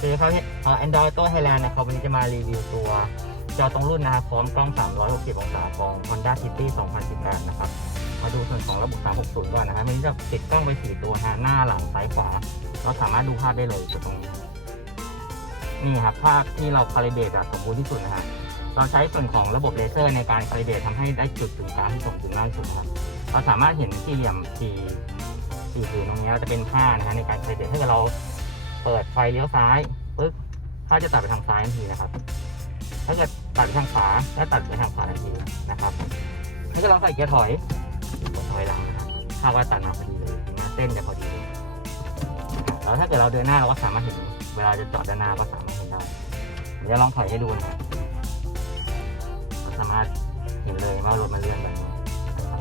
คือเขาเอ่อ Android ตัว Thailand นะครับวันนี้จะมารีวิวตัวจอตรงรุ่นนะครับพร้อมกล้อง 360 องศาของ Honda City 2018 นะครับ มาดูส่วนของระบบ 360 ก่อนนะครับวันนี้จะติดกล้องไป4ตัวฮะหน้าหลังซ้ายขวา เราสามารถดูภาพได้เลยจุดตรงนี้ นี่ครับภาพที่เราคาลิเบตแบบสมบูรณ์ที่สุดนะฮะเราใช้ส่วนของระบบเลเซอร์ในการคาลิเบตทำให้ได้จุดถึงกลางที่สมดุลมากที่สุดครับ เราสามารถเห็นสี่เหลี่ยมสี่สี่ผืนตรงนี้จะเป็นผ้านะฮะในการคาลิเบรตถ้าเกิดเรา เปิดไฟเลี้ยวซ้ายปึ๊บผ้าจะตัดไปทางซ้ายทันทีนะครับ ถ้าเกิดตัดไปทางขวาก็ตัดไปทางขวาทันทีนะครับถ้าเกิดเราใส่เกียร์ถอยกดถอยหลังนะครับภาว่าตัดมาพอดีเลยนะเส้นจะพอดีเลยแล้วถ้าเกิดเราเดินหน้าเราก็สามารถเห็น เวลาจะจอดด้านหน้าก็สามารถเห็นได้เดี๋ยวลองถอยให้ดูนะครับสามารถเห็นเลยว่ารถมันเลื่อนแบบนี้นะครับ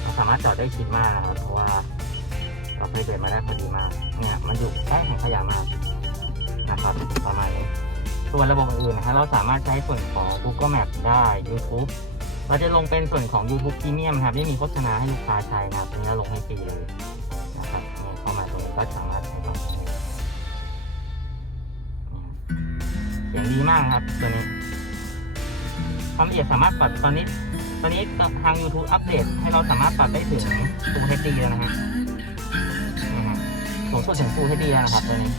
เราสามารถจอดได้ชิดมากนะครับเพราะว่า เราเคยเดินมาได้พอดีมากเนี่ยมันอยู่ใกล้ของขยะมากนะครับประมาณนี้ส่วนระบบอื่นนะฮะเราสามารถใช้ส่วนของ Google Map ได้ YouTube เราจะลงเป็นส่วนของ YouTube Premium นะครับไม่มีโฆษณาให้ลูกค้าใช้นะครับอันนี้ลงให้ฟรีเลยนะครับนี่เข้ามาตรงนี้ก็สามารถใช้ได้เลยเสียงดีมากครับตัวนี้ความละเอียดสามารถปรับตอนนี้ ตอนนี้ทาง YouTube อัปเดตให้เราสามารถปรับได้ถึง Full HD แล้วนะฮะ นี่ฮะสูงสุดถึง Full HD แล้วนะครับตัวนี้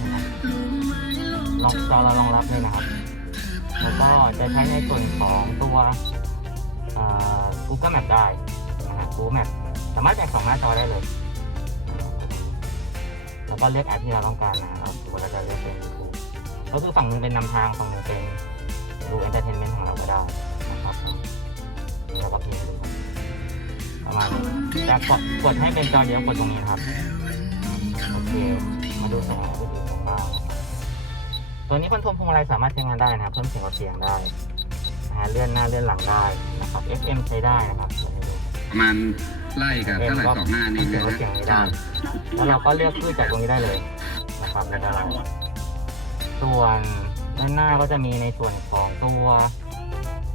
ลองจอเรารองรับเลยนะครับ แล้วก็จะใช้ในส่วนของตัว Google Map ได้นะ Google Map สามารถแบ่งสองหน้าจอได้เลย แล้วก็เลือกแอปที่เราต้องการนะเราตัวเราจะเลือกเป็นก็คือฝั่งหนึงเป็นนำทางฝั่งหนึงเป็นดู Entertainment ของเรา จะกดกดให้เป็นจอเดียวกดตรงนี้นะครับโอเคมาดูส่วนของอื่นๆกันบ้างตัวนี้คอนโทรลพวงมาลัยสามารถใช้งานได้นะครับเพิ่มเสียงลดเสียงได้นะฮะเลื่อนหน้าเลื่อนหลังได้นะครับ FM ใช้ได้นะครับเดี๋ยวให้ดูประมาณไล่กับเท่าไหร่สองห้านี่เสียนะงลดฮะเสียงนี้ได้แล้วเราก็เลือกคลื่นจากตรงนี้ได้เลยนะครับในตารางส่วนด้านหน้าก็จะมีในส่วนของตัว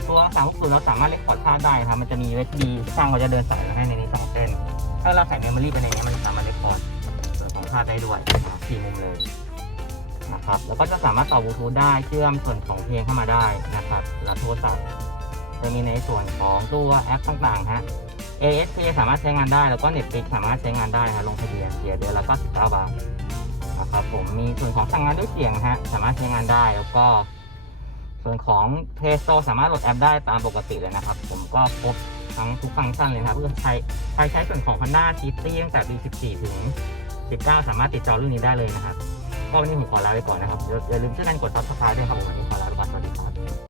ตัวสามศูนย์เราสามารถเล็กพอร์ตภาพได้ครับ มันจะมี USB ช่างเราจะเดินสายมาให้ในนี้สองเส้น ถ้าเราใส่เมมโมรี่ไปในนี้มันสามารถเล็กพอร์ตส่วนของภาพได้ด้วยสี่มุมเลยนะครับ แล้วก็จะสามารถต่อบลูทูธได้ เชื่อมส่วนของเพลงเข้ามาได้นะครับแล้วโทรศัพท์จะมีในส่วนของตัวแอปต่างๆฮะ ASP สามารถใช้งานได้ แล้วก็ Netflix สามารถใช้งานได้ฮะลงทะเบียนเสียเดือนละ99บาทนะครับผม มีส่วนของสั่งงานด้วยเสียงฮะ สามารถใช้งานได้ แล้วก็ ส่วนของ Play Store สามารถโหลดแอปได้ตามปกติเลยนะครับ ผมก็ครบทั้งทุกฟังก์ชันเลยนะครับเพื่อใช้ใครใช้ส่วนของ Honda City ตั้งแต่ปี 14 ถึง 19 สามารถติดจอรุ่นนี้ได้เลยนะครับ ก็วันนี้ผมขอลาไปก่อนนะครับอย่าอย่าลืมช่วยกันกด subscribe ด้วยครับผมวันนี้ขอลาไปก่อนสวัสดีครับ